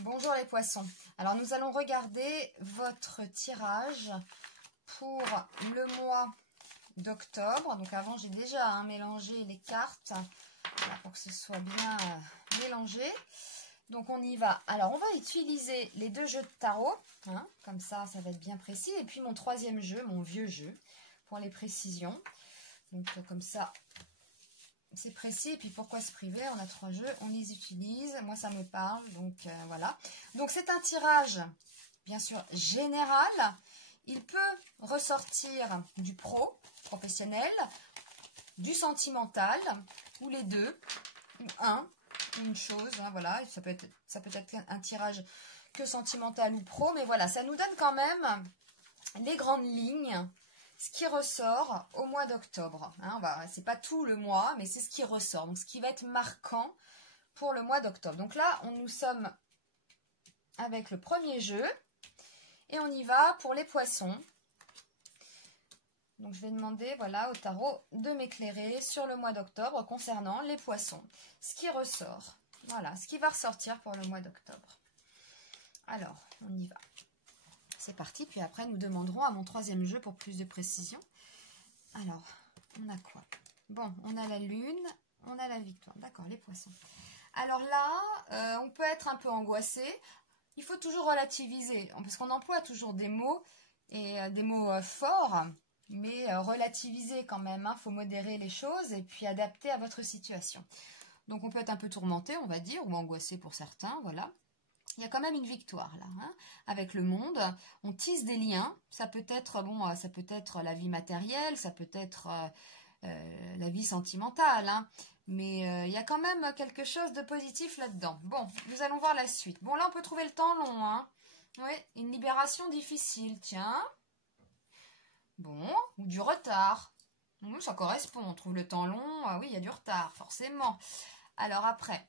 Bonjour les poissons. Alors nous allons regarder votre tirage pour le mois d'octobre. Donc avant j'ai déjà mélangé les cartes voilà, pour que ce soit bien mélangé. Donc on y va. Alors on va utiliser les deux jeux de tarot. Comme ça va être bien précis. Et puis mon troisième jeu, mon vieux jeu, pour les précisions. Donc comme ça... c'est précis, et puis pourquoi se priver? On a 3 jeux, on les utilise, moi ça me parle, donc voilà. Donc c'est un tirage, bien sûr, général. Il peut ressortir du professionnel, du sentimental, ou les deux, ou une chose, voilà. Ça peut être un tirage que sentimental ou pro, mais voilà, ça nous donne quand même les grandes lignes, ce qui ressort au mois d'octobre. C'est pas tout le mois, mais c'est ce qui ressort. Donc, ce qui va être marquant pour le mois d'octobre. Donc là, nous sommes avec le premier jeu. Et on y va pour les poissons. Donc, je vais demander voilà, au tarot de m'éclairer sur le mois d'octobre concernant les poissons. Ce qui ressort. Voilà, ce qui va ressortir pour le mois d'octobre. Alors, on y va. C'est parti, puis après nous demanderons à mon troisième jeu pour plus de précision. Alors, on a quoi? Bon, on a la lune, on a la victoire. D'accord, les poissons. Alors là, on peut être un peu angoissé. Il faut toujours relativiser, parce qu'on emploie toujours des mots, et des mots forts, mais relativiser quand même. Il faut modérer les choses et puis adapter à votre situation. Donc on peut être un peu tourmenté, on va dire, ou angoissé pour certains, voilà. Il y a quand même une victoire là, avec le monde. On tisse des liens. Ça peut être ça peut être la vie matérielle, ça peut être la vie sentimentale, mais il y a quand même quelque chose de positif là-dedans. Bon, nous allons voir la suite. Bon, là on peut trouver le temps long, Oui, une libération difficile, tiens. Bon, ou du retard. Ça correspond. On trouve le temps long. Oui, il y a du retard, forcément. Alors après.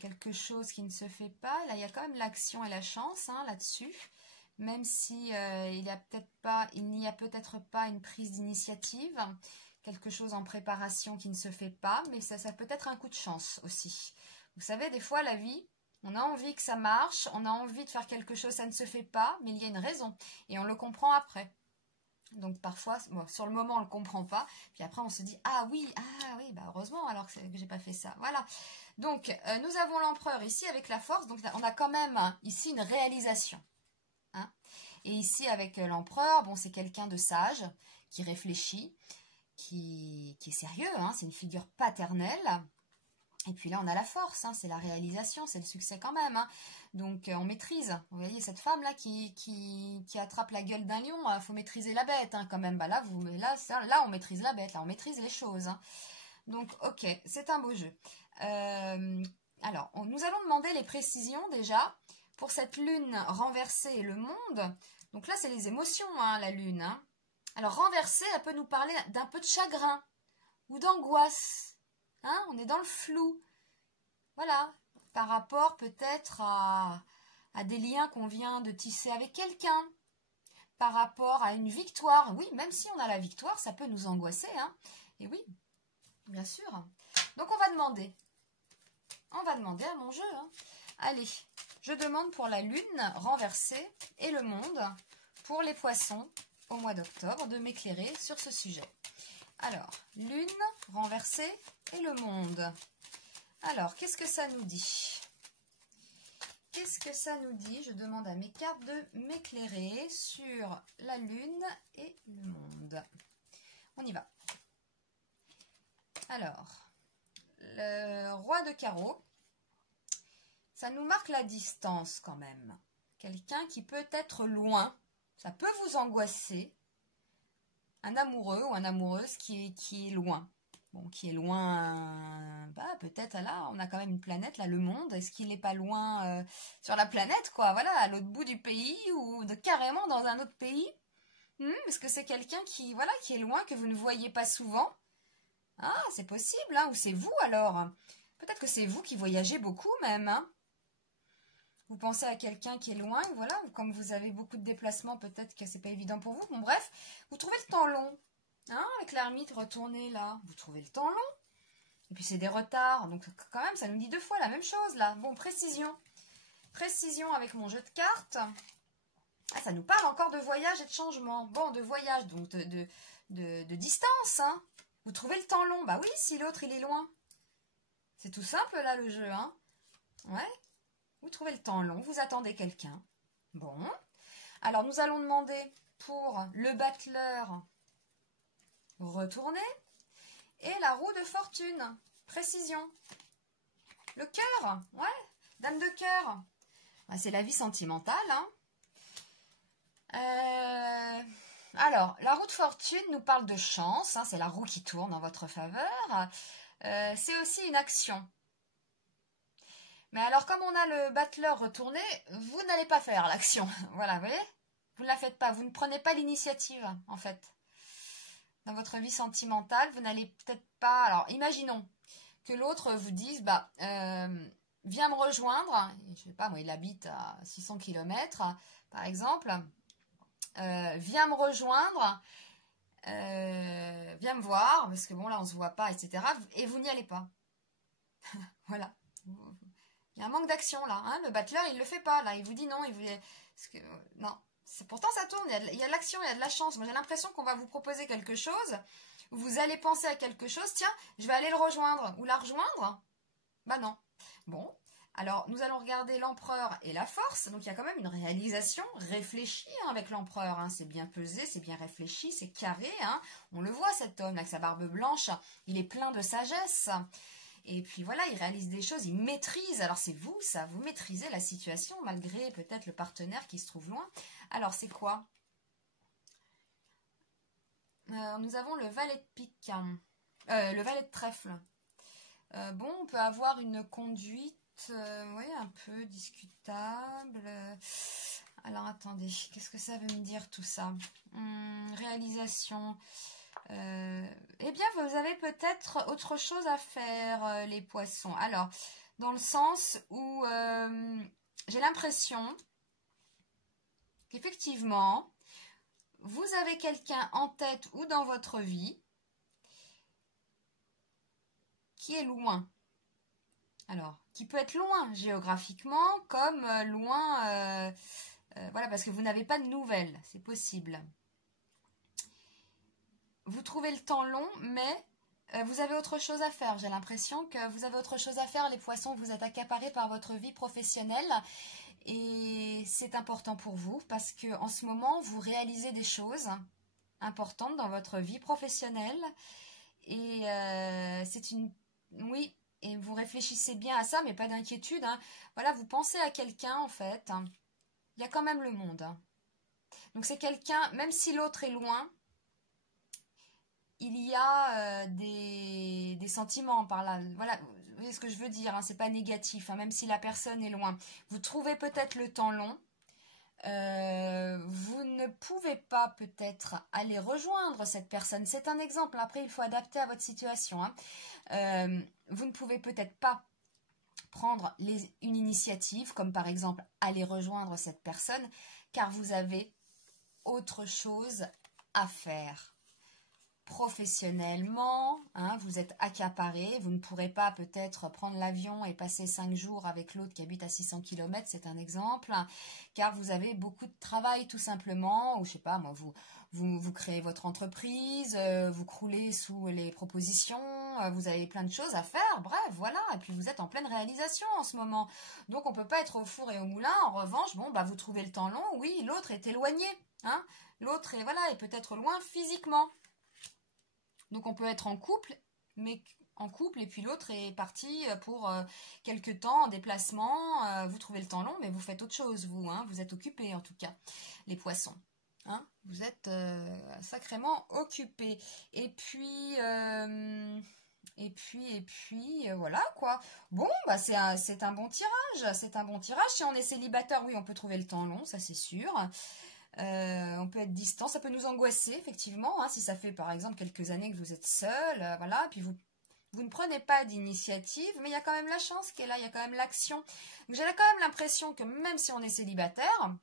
Quelque chose qui ne se fait pas. Là, il y a quand même l'action et la chance là-dessus. Même si il n'y a peut-être pas une prise d'initiative. Quelque chose en préparation qui ne se fait pas. Mais ça peut être un coup de chance aussi. Vous savez, des fois, la vie, on a envie que ça marche. On a envie de faire quelque chose, ça ne se fait pas. Mais il y a une raison. Et on le comprend après. Donc parfois, sur le moment on ne le comprend pas, puis après on se dit ah oui, bah heureusement alors que j'ai pas fait ça, voilà. Donc nous avons l'empereur ici avec la force, donc on a quand même ici une réalisation. Et ici avec l'empereur, c'est quelqu'un de sage, qui réfléchit, qui est sérieux, c'est une figure paternelle. Et puis là, on a la force, c'est la réalisation, c'est le succès quand même. Donc, on maîtrise. Vous voyez, cette femme-là qui attrape la gueule d'un lion, il faut maîtriser la bête quand même. Bah, là, on maîtrise la bête, là, on maîtrise les choses. Donc, ok, c'est un beau jeu. Alors, nous allons demander les précisions déjà pour cette lune renversée et le monde. Donc là, c'est les émotions, la lune. Alors, renversée, elle peut nous parler d'un peu de chagrin ou d'angoisse. On est dans le flou. Voilà. Par rapport peut-être à des liens qu'on vient de tisser avec quelqu'un. Par rapport à une victoire. Oui, même si on a la victoire, ça peut nous angoisser. Et oui, bien sûr. Donc on va demander. On va demander à mon jeu. Allez, je demande pour la lune renversée et le monde pour les poissons au mois d'octobre de m'éclairer sur ce sujet. Alors, lune renversée et le monde. Alors, qu'est-ce que ça nous dit? Qu'est-ce que ça nous dit? Je demande à mes cartes de m'éclairer sur la lune et le monde. On y va. Alors, le roi de carreau, ça nous marque la distance quand même. Quelqu'un qui peut être loin, ça peut vous angoisser. Un amoureux ou une amoureuse qui est loin. Bon, qui est loin, peut-être là, on a quand même une planète, là, le monde. Est-ce qu'il n'est pas loin sur la planète, quoi? Voilà, à l'autre bout du pays ou carrément dans un autre pays. Est-ce que c'est quelqu'un qui est loin, que vous ne voyez pas souvent? Ah, c'est possible, ou c'est vous alors? Peut-être que c'est vous qui voyagez beaucoup même, Vous pensez à quelqu'un qui est loin, voilà, ou comme vous avez beaucoup de déplacements, peut-être que c'est pas évident pour vous. Bon, bref, vous trouvez le temps long. Avec l'ermite, retournez là. Vous trouvez le temps long. Et puis c'est des retards, donc quand même ça nous dit 2 fois la même chose là. Bon, précision. Précision avec mon jeu de cartes. Ah, ça nous parle encore de voyage et de changement. Bon, de voyage, donc de distance. Hein. Vous trouvez le temps long. Bah oui, si l'autre il est loin. C'est tout simple là le jeu. Hein. Ouais. Vous trouvez le temps long, vous attendez quelqu'un. Bon. Alors nous allons demander pour le battleur retourner. Et la roue de fortune. Précision. Le cœur. Ouais. Dame de cœur. Bah, c'est la vie sentimentale. Hein. Alors, la roue de fortune nous parle de chance. Hein, c'est la roue qui tourne en votre faveur. C'est aussi une action. Mais alors, comme on a le battleur retourné, vous n'allez pas faire l'action. Voilà, vous voyez? Vous ne la faites pas. Vous ne prenez pas l'initiative, en fait. Dans votre vie sentimentale, vous n'allez peut-être pas... Alors, imaginons que l'autre vous dise, bah, viens me rejoindre. Je sais pas, moi, il habite à 600 km, par exemple. Viens me rejoindre. Viens me voir, parce que bon, là, on se voit pas, etc. Et vous n'y allez pas. Voilà. Il y a un manque d'action, là. Hein. Le battleur, il le fait pas, là. Il vous dit non, il vous... Parce que, non. Pourtant, ça tourne, il y a de l'action, il y a de la chance. Moi, j'ai l'impression qu'on va vous proposer quelque chose, vous allez penser à quelque chose, tiens, je vais aller le rejoindre, ou la rejoindre. Bah non. Bon, alors nous allons regarder l'empereur et la force, donc il y a quand même une réalisation réfléchie hein, avec l'empereur, hein. C'est bien pesé, c'est bien réfléchi, c'est carré, hein. On le voit cet homme avec sa barbe blanche, il est plein de sagesse. Et puis voilà, il réalise des choses, il maîtrise. Alors c'est vous, ça, vous maîtrisez la situation malgré peut-être le partenaire qui se trouve loin. Alors c'est quoi? Nous avons le valet de pique, le valet de trèfle. Bon, on peut avoir une conduite, oui, un peu discutable. Alors attendez, qu'est-ce que ça veut me dire tout ça? Réalisation. Eh bien, vous avez peut-être autre chose à faire, les poissons. Alors, dans le sens où j'ai l'impression qu'effectivement, vous avez quelqu'un en tête ou dans votre vie qui est loin. Alors, qui peut être loin géographiquement, comme loin, voilà, parce que vous n'avez pas de nouvelles, c'est possible. Vous trouvez le temps long, mais vous avez autre chose à faire. J'ai l'impression que vous avez autre chose à faire. Les poissons, vous êtes accaparés par votre vie professionnelle. Et c'est important pour vous parce que en ce moment, vous réalisez des choses importantes dans votre vie professionnelle. Et c'est une... Oui, et vous réfléchissez bien à ça, mais pas d'inquiétude. Hein. Voilà, vous pensez à quelqu'un, en fait. Il y a quand même le monde. Donc c'est quelqu'un, même si l'autre est loin, il y a des sentiments par là. Voilà, vous voyez ce que je veux dire, hein, c'est pas négatif, hein, même si la personne est loin. Vous trouvez peut-être le temps long. Vous ne pouvez pas peut-être aller rejoindre cette personne. C'est un exemple. Après, il faut adapter à votre situation. Hein. Vous ne pouvez peut-être pas prendre une initiative, comme par exemple aller rejoindre cette personne, car vous avez autre chose à faire. Professionnellement, hein, vous êtes accaparé, vous ne pourrez pas peut-être prendre l'avion et passer 5 jours avec l'autre qui habite à 600 km, c'est un exemple, car vous avez beaucoup de travail tout simplement, ou je sais pas, moi, vous créez votre entreprise, vous croulez sous les propositions, vous avez plein de choses à faire, bref, voilà, et puis vous êtes en pleine réalisation en ce moment, donc on peut pas être au four et au moulin, en revanche, bon, bah vous trouvez le temps long, oui, l'autre est éloigné, hein, l'autre est, voilà, est peut-être loin physiquement. Donc on peut être en couple, mais en couple, et puis l'autre est parti pour quelques temps en déplacement. Vous trouvez le temps long, mais vous faites autre chose, vous. Hein, vous êtes occupés, en tout cas, les poissons. Hein, vous êtes sacrément occupés. Et puis, voilà, quoi. Bon, bah c'est un bon tirage. C'est un bon tirage. Si on est célibataire, oui, on peut trouver le temps long, ça c'est sûr. On peut être distant, ça peut nous angoisser effectivement, hein, si ça fait par exemple quelques années que vous êtes seul, voilà, puis vous ne prenez pas d'initiative, mais il y a quand même la chance qui est là, il y a quand même l'action. Donc j'ai quand même l'impression que même si on est célibataire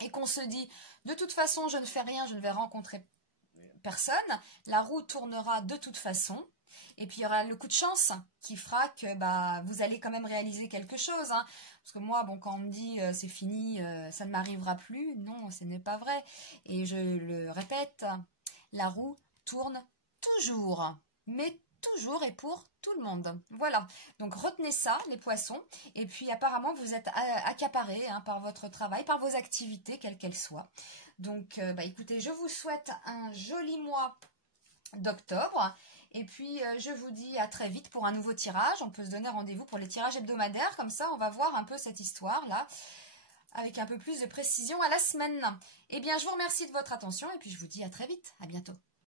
et qu'on se dit de toute façon je ne fais rien, je ne vais rencontrer personne, la roue tournera de toute façon. Et puis il y aura le coup de chance qui fera que bah, vous allez quand même réaliser quelque chose. Hein. Parce que moi, bon, quand on me dit c'est fini, ça ne m'arrivera plus, non, ce n'est pas vrai. Et je le répète, la roue tourne toujours, mais toujours et pour tout le monde. Voilà, donc retenez ça, les poissons. Et puis apparemment, vous êtes accaparés hein, par votre travail, par vos activités, quelles qu'elles soient. Donc, bah, écoutez, je vous souhaite un joli mois d'octobre. Et puis, je vous dis à très vite pour un nouveau tirage. On peut se donner rendez-vous pour les tirages hebdomadaires. Comme ça, on va voir un peu cette histoire-là avec un peu plus de précision à la semaine. Eh bien, je vous remercie de votre attention et puis je vous dis à très vite. À bientôt.